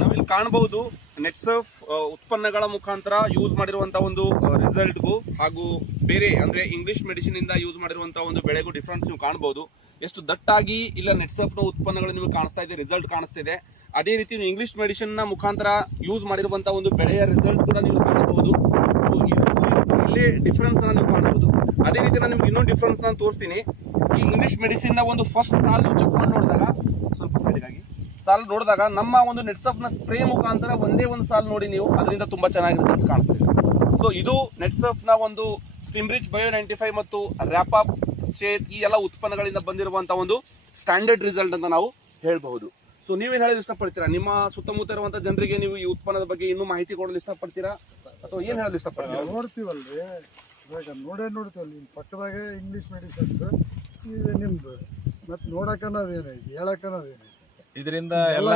ನಾವಿಲ್ಲಿ ಕಾಣಬಹುದು ನೆಟ್ಸರ್ಫ್ ಉತ್ಪನ್ನಗಳ ಮುಖಾಂತರ ಯೂಸ್ ಮಾಡಿರುವಂತಹ ಒಂದು ರಿಸಲ್ಟ್ಗೂ ಹಾಗೂ ಬೇರೆ ಅಂದ್ರೆ ಇಂಗ್ಲಿಷ್ ಮೆಡಿಸಿನ್ ಇಂದ ಯೂಸ್ ಮಾಡಿರುವಂತಹ ಒಂದು ಬೆಳೆಗೂ ಡಿಫ್ರೆನ್ಸ್ ನೀವು ಕಾಣಬಹುದು. ಎಷ್ಟು ದಟ್ಟಾಗಿ ಇಲ್ಲ ನೆಟ್ಸರ್ಫ್ ನ ಉತ್ಪನ್ನಗಳು ನಿಮಗೆ ಕಾಣಿಸ್ತಾ ಇದೆ, ರಿಸಲ್ಟ್ ಕಾಣಿಸ್ತಾ ಇದೆ. ಅದೇ ರೀತಿ ನೀವು ಇಂಗ್ಲಿಷ್ ಮೆಡಿಸಿನ್ ನ ಮುಖಾಂತರ ಯೂಸ್ ಮಾಡಿರುವಂತಹ ಒಂದು ಬೆಳೆಯ ರಿಸಲ್ಟ್ ಕೂಡ ನೀವು ಕಾಣಬಹುದು. ಇಲ್ಲಿ ಡಿಫ್ರೆನ್ಸ್ ನೀವು ಕಾಣಬಹುದು. ಅದೇ ರೀತಿ ನಾನು ನಿಮ್ಗೆ ಇನ್ನೊಂದು ಡಿಫ್ರೆನ್ಸ್ ನಾನು ತೋರಿಸ್ತೀನಿ. ಈ ಇಂಗ್ಲಿಷ್ ಮೆಡಿಸಿನ್ ನ ಒಂದು ಫಸ್ಟ್ ಸಾಲ್ ನೀವು ಚೆಕ್ ಮಾಡಿ ನೋಡಿದಾಗ, ಸ್ವಲ್ಪ ಸೈಡ್ಗಾಗಿ ಸಾಲ್ ನೋಡಿದಾಗ ನಮ್ಮ ಒಂದು ನೆಟ್ಸರ್ಫ್ ನ ಸ್ಪ್ರೇ ಮುಖಾಂತರ ಒಂದೇ ಒಂದು ಸಾಲ್ ನೋಡಿ ನೀವು ಅದರಿಂದ ತುಂಬಾ ಚೆನ್ನಾಗಿ ರಿಸಲ್ಟ್ ಕಾಣಿಸ್ತಿದೆ. ಸೊ ಇದು ನೆಟ್ಸರ್ಫ್ ನ ಒಂದು ಸ್ಟಿಮ್ರಿಚ್ ಬಯೋ 95 ಮತ್ತು ರ್ಯಾಪಾಪ್ ಸ್ಟೇಟ್ ಈ ಎಲ್ಲ ಉತ್ಪನ್ನಗಳಿಂದ ಬಂದಿರುವಂತಹ ಒಂದು ಸ್ಟ್ಯಾಂಡರ್ಡ್ ರಿಸಲ್ಟ್ ಅಂತ ನಾವು ಹೇಳ್ಬಹುದು. ಸೊ ನೀವೇನ್ ಹೇಳಲು ಇಷ್ಟಪಡ್ತೀರಾ? ನಿಮ್ಮ ಸುತ್ತಮುತ್ತ ಇರುವಂತಹ ಜನರಿಗೆ ನೀವು ಈ ಉತ್ಪನ್ನದ ಬಗ್ಗೆ ಇನ್ನೂ ಮಾಹಿತಿ ಕೊಡಲು ಇಷ್ಟಪಡ್ತೀರಾ ಅಥವಾ ಏನ್ ಹೇಳಲು ಇಷ್ಟಪಡ್ತೀರಾ? ನೋಡ್ತೀವಲ್ರಿ, ಇವಾಗ ನೋಡ್ತೀವಲ್ಲ ಪಕ್ಕದಾಗೆ ಇಂಗ್ಲಿಷ್ ಮೆಡಿಸಿನ್ಸ್ ಇದೆ ನಿಮ್ದು, ಮತ್ತೆ ನೋಡಕ್ ಅನ್ನೋದೇನೈತಿ, ಹೇಳಕ್ ಅನ್ನೋದೇನೈತಿ, ಇದರಿಂದ ಎಲ್ಲ